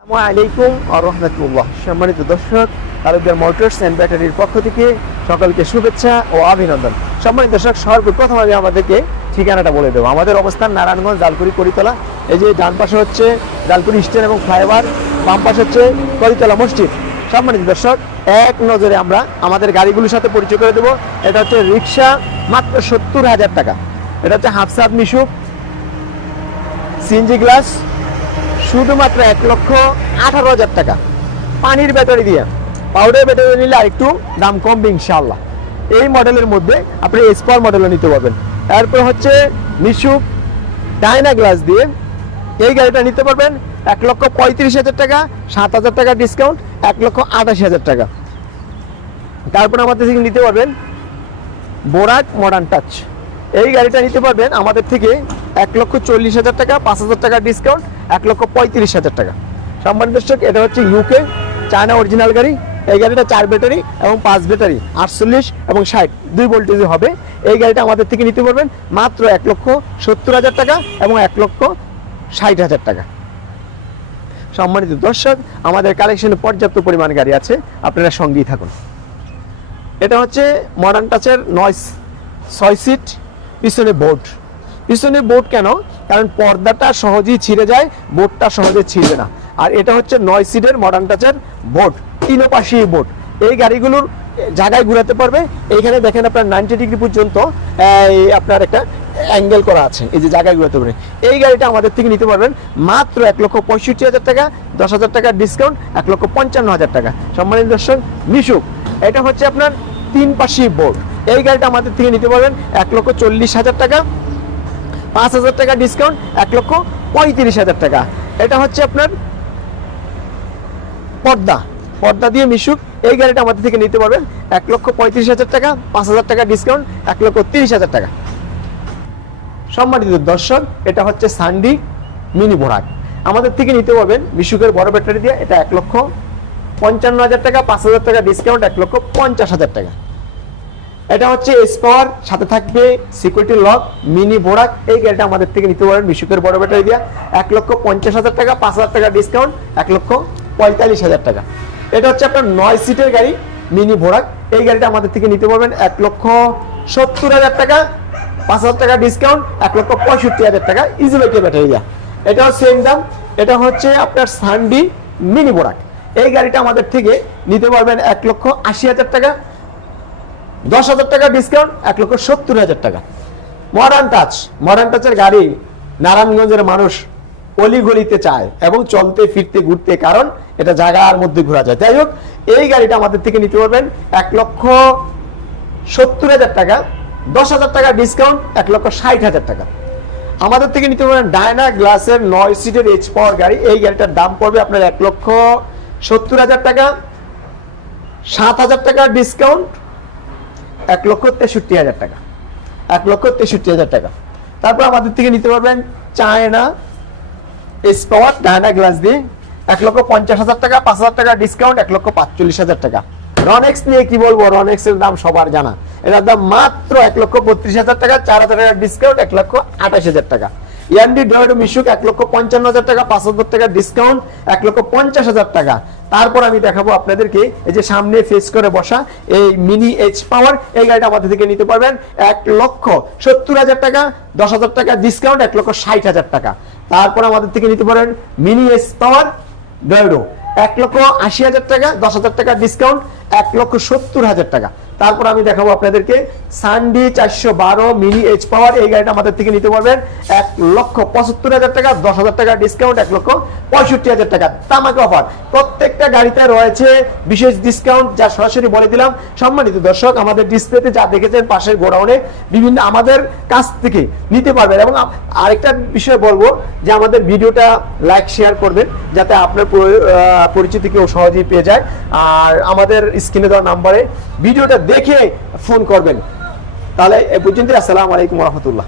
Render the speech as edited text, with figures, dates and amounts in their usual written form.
আসসালামু আলাইকুম ওয়া রাহমাতুল্লাহ। সম্মানিত দর্শক, তালুকদার মোটরস এন্ড ব্যাটারির পক্ষ থেকে সকলকে শুভেচ্ছা ও অভিনন্দন। সম্মানিত দর্শক, সর্বপ্রথম আমি আমাদেরকে ঠিকানাটা বলে দেবো। আমাদের অবস্থান নারায়ণগঞ্জ জালকুড়ি করিতলা। এই যে ডান পাশে হচ্ছে জালকুড়ি স্ট্যান্ড এবং ফ্লাইওভার, বাম পাশে হচ্ছে করিতলা মসজিদ। সম্মানিত দর্শক, এক নজরে আমরা আমাদের গাড়িগুলোর সাথে পরিচয় করে দেবো। এটা হচ্ছে রিক্সা, মাত্র 70,000 টাকা। এটা হচ্ছে হাফসাদ মিশুক সিএনজি গ্লাস, শুধুমাত্র 1,18,000 টাকা। পানির ব্যাটারি দিয়ে, পাউডার ব্যাটারি নিলে আরেকটু দাম কমবে ইনশাআল্লাহ। এই মডেলের মধ্যে আপনি স্পার মডেলও নিতে পারবেন। তারপর হচ্ছে মিশুক ডায়না গ্লাস দিয়ে এই গাড়িটা নিতে পারবেন 1,35,000 টাকা, 7,000 টাকা ডিসকাউন্ট, 1,28,000 টাকা। তারপর আমাদের থেকে নিতে পারবেন বোরাক মডার্ন টাচ। এই গাড়িটা নিতে পারবেন আমাদের থেকে 1,40,000 টাকা, 5,000 টাকা ডিসকাউন্ট, 1,35,000 টাকা। সম্মানিত দর্শক, এটা হচ্ছে ইউকে চায়না অরিজিনাল গাড়ি। এই গাড়িটা 4 ব্যাটারি এবং 5 ব্যাটারি, 48 এবং 60 2 ভোল্টেজে হবে। এই গাড়িটা আমাদের থেকে নিতে পারবেন মাত্র 1,70,000 টাকা এবং 1,60,000 টাকা। সম্মানিত দর্শক, আমাদের কালেকশনে পর্যাপ্ত পরিমাণ গাড়ি আছে, আপনারা সঙ্গেই থাকুন। এটা হচ্ছে মডার্ন টাচের 6 সিট, পিছনে বোর্ড। পিছনে বোর্ড কেন? কারণ পর্দাটা সহজেই ছিঁড়ে যায়, বোর্ডটা সহজে ছিঁড়বে না। আর এটা হচ্ছে 9 সিটের মডার্ন টাচের বোর্ড, তিনো পাশেই বোর্ড। এই গাড়িগুলোর জায়গায় ঘুরাতে পারবে। এইখানে দেখেন আপনার 90 ডিগ্রি পর্যন্ত আপনার একটা অ্যাঙ্গেল করা আছে, এই যে জায়গায় ঘুরাতে পারবে। এই গাড়িটা আমাদের থেকে নিতে পারবেন মাত্র 1,65,000 টাকা, 10,000 টাকা ডিসকাউন্ট, 1,55,000 টাকা। সম্মানিত দর্শক, মিশুক, এটা হচ্ছে আপনার 3 পাশেই বোর্ড। এই গাড়িটা আমাদের থেকে নিতে পারবেন 1,40,000 টাকা, 5,000 টাকা ডিসকাউন্ট, 1,35,000 টাকা। এটা হচ্ছে আপনার পর্দা দিয়ে মিশুক। এই গাড়িটা আমাদের থেকে নিতে পারবেন 1,35,000 টাকা, 5,000 টাকা ডিসকাউন্ট, 1,30,000 টাকা। সম্মানিত দর্শক, এটা হচ্ছে সান্ডি মিনি বোরাক। আমাদের থেকে নিতে পারবেন মিশুকের বড় ব্যাটারি দিয়ে। এটা 1,55,000 টাকা, 5,000 টাকা ডিসকাউন্ট, 1,50,000 টাকা। এটা হচ্ছে স্পার, সাথে থাকবে সিকিউরিটি লক, মিনি বোরাক। এই গাড়িটা আমাদের থেকে নিতে পারেন মিশুকের বড় ব্যাটারি দিয়ে। 1,50,000 টাকা, 5,000 টাকা ডিসকাউন্ট, 1,45,000 টাকা। এটা হচ্ছে আপনার 9 সিটের গাড়ি, মিনি বোরাক। এই গাড়িটা আমাদের থেকে নিতে পারবেন 1,70,000 টাকা, 5,000 টাকা ডিসকাউন্ট, 1,65,000 টাকা ইজি বাইকের ব্যাটারি দিয়ে। এটাও সেম দাম। এটা হচ্ছে আপনার সান্ডি মিনি বোরাক। এই গাড়িটা আমাদের থেকে নিতে পারবেন 1,80,000 টাকা, 10,000 টাকা ডিসকাউন্ট, 1,70,000 টাকা। মডার্ন টাচের গাড়ি নারায়ণগঞ্জের মানুষ অলিগলিতে চায় এবং চলতে ফিরতে ঘুরতে, কারণ এটা জায়গার মধ্যে ঘোরা যায়। যাই হোক, এই গাড়িটা আমাদের থেকে নিতে পারবেন 1,70,000 টাকা, 10,000 টাকা ডিসকাউন্ট, 1,60,000 টাকা। আমাদের থেকে নিতে পারবেন ডায়না গ্লাসের 9 সিটের এইচ পাওয়ার গাড়ি। এই গাড়িটার দাম পড়বে আপনার 1,70,000 টাকা, 7,000 টাকা ডিসকাউন্ট, 1,63,000 টাকা, 1,63,000 টাকা। তারপর আমাদের থেকে নিতে পারবেন চায়না স্পাওয়ার ডায়না গ্লাস দিয়ে 1,50,000 টাকা, 5,000 টাকা ডিসকাউন্ট, 1,45,000 টাকা। রনেক্স নিয়ে কি বলবো, রনেক্স এর দাম সবার জানা। এটার দাম মাত্র 1,32,000 টাকা, 4,000 টাকা ডিসকাউন্ট, 1,28,000 টাকা। ইয়ান্ডি ডয়েডো মিশুক 1,55,000 টাকা, 5,000 টাকা ডিসকাউন্ট, 1,50,000 টাকা। তারপর আমি দেখাবো আপনাদেরকে এই যে সামনে ফেস করে বসা এই মিনি এইচ পাওয়ার। এই গাড়িটা আমাদের থেকে নিতে পারবেন 1,70,000 টাকা, 10,000 টাকা ডিসকাউন্ট, 1,60,000 টাকা। তারপর আমাদের থেকে নিতে পারেন মিনি এইচ পাওয়ার ডয়েডো 1,80,000 টাকা, 10,000 টাকা ডিসকাউন্ট, 1,70,000 টাকা। তারপর আমি দেখাবো আপনাদেরকে সান্ডি 412 মিনি এইচ পাওয়ার। এই গাড়িটা আমাদের থেকে নিতে পারবেন 1,75,000 টাকা, 10,000 টাকা ডিসকাউন্ট, 1,65,000 টাকা। তামাকে অফার, প্রত্যেকটা গাড়িতে রয়েছে বিশেষ ডিসকাউন্ট, যা সরাসরি বলে দিলাম। সম্মানিত দর্শক, আমাদের ডিসপ্লেতে যা দেখেছেন পাশের গোডাউনে বিভিন্ন আমাদের কাছ থেকে নিতে পারবেন। এবং আরেকটা বিষয় বলবো যে আমাদের ভিডিওটা লাইক শেয়ার করবেন, যাতে আপনার পরিচিতি কেউ সহজেই পেয়ে যায়। আর আমাদের স্ক্রিনে দেওয়া নাম্বারে ভিডিওটা দেখে ফোন করবেন। তাহলে এ পর্যন্ত, আসসালামু আলাইকুম ওয়া রাহমাতুল্লাহ।